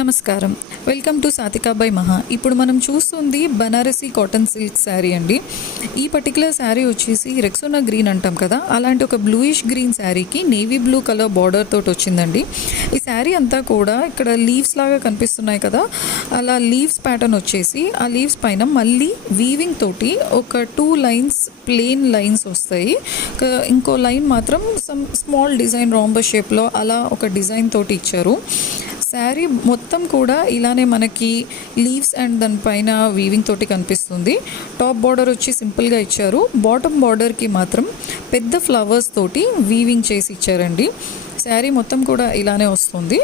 నమస్కారం. Welcome to సాతికా by మహా. ఇప్పుడు మనం చూస్తుంది బనారసి కాటన్ సిల్క్ శారీ అండి. ఈ పర్టికులర్ శారీ వచ్చేసి రెక్సోనా గ్రీన్ అంటాం కదా, అలాంటి ఒక బ్లూయిష్ గ్రీన్ శారీకి నేవీ బ్లూ కలర్ బార్డర్ తోటి వచ్చిందండి. ఈ శారీ అంతా కూడా ఇక్కడ లీవ్స్ లాగా కనిపిస్తున్నాయి కదా, అలా లీవ్స్ ప్యాటర్న్ వచ్చేసి ఆ లీవ్స్ పైన మళ్ళీ వీవింగ్ తోటి ఒక 2 లైన్స్ ప్లెయిన్ లైన్స్ వస్తాయి. ఇంకో లైన్ మాత్రం సమ్ స్మాల్ డిజైన్ రాంబర్ షేప్లో అలా ఒక డిజైన్ తోటి ఇచ్చారు. శారీ మొత్తం కూడా ఇలానే మనకి లీవ్స్ అండ్ దానిపైన వీవింగ్ తోటి కనిపిస్తుంది. టాప్ బార్డర్ వచ్చి సింపుల్గా ఇచ్చారు. బాటమ్ బార్డర్కి మాత్రం పెద్ద ఫ్లవర్స్ తోటి వీవింగ్ చేసి ఇచ్చారండి. శారీ మొత్తం కూడా ఇలానే వస్తుంది.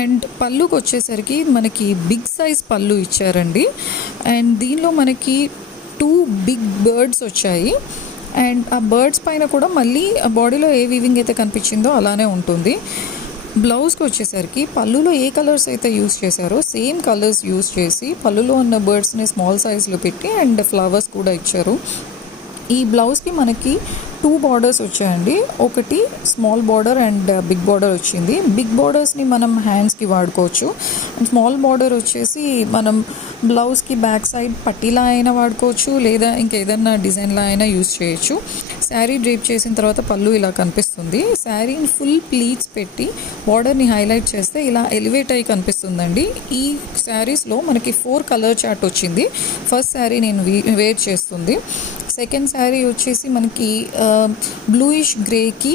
అండ్ పళ్ళుకి వచ్చేసరికి మనకి బిగ్ సైజ్ పళ్ళు ఇచ్చారండి. అండ్ దీనిలో మనకి 2 బిగ్ బర్డ్స్ వచ్చాయి. అండ్ ఆ బర్డ్స్ పైన కూడా మళ్ళీ బాడీలో ఏ వీవింగ్ అయితే కనిపించిందో అలానే ఉంటుంది. బ్లౌజ్కి వచ్చేసరికి పళ్ళులో ఏ కలర్స్ అయితే యూస్ చేశారో సేమ్ కలర్స్ యూస్ చేసి పళ్ళులో ఉన్న బర్డ్స్ని స్మాల్ సైజ్లో పెట్టి అండ్ ఫ్లవర్స్ కూడా ఇచ్చారు. ఈ బ్లౌజ్కి మనకి 2 బార్డర్స్ వచ్చాయండి. ఒకటి small border and big border వచ్చింది. బిగ్ బార్డర్స్ని మనం హ్యాండ్స్కి వాడుకోవచ్చు. స్మాల్ బార్డర్ వచ్చేసి మనం బ్లౌజ్కి బ్యాక్ సైడ్ పట్టీలా అయినా వాడుకోవచ్చు, లేదా ఇంకేదన్నా డిజైన్లా అయినా యూస్ చేయొచ్చు. శారీ డ్రేప్ చేసిన తర్వాత పళ్ళు ఇలా కనిపిస్తుంది. శారీని ఫుల్ ప్లీట్స్ పెట్టి బార్డర్ని హైలైట్ చేస్తే ఇలా ఎలివేట్ అయ్యి కనిపిస్తుందండి. ఈ శారీస్లో మనకి 4 కలర్ చార్ట్ వచ్చింది. ఫస్ట్ శారీ నేను వేర్ చేస్తుంది. సెకండ్ శారీ వచ్చేసి మనకి బ్లూయిష్ గ్రేకి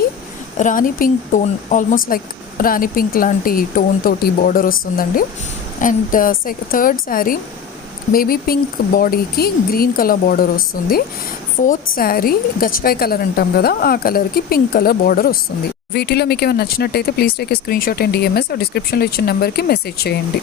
రాణి పింక్ టోన్, ఆల్మోస్ట్ లైక్ రాణి పింక్ లాంటి టోన్ తోటి బార్డర్ వస్తుందండి. And third sari baby pink బాడీకి గ్రీన్ కలర్ బార్డర్ వస్తుంది. ఫోర్త్ శారీ గచ్చకాయ కలర్ అంటాం కదా, ఆ కలర్కి పింక్ కలర్ బార్డర్ వస్తుంది. వీటిలో మీకు ఏమైనా నచ్చినట్టయితే please take a screen shot and DMs డిస్క్రిప్షన్లో ఇచ్చిన నెంబర్కి మెసేజ్ చేయండి.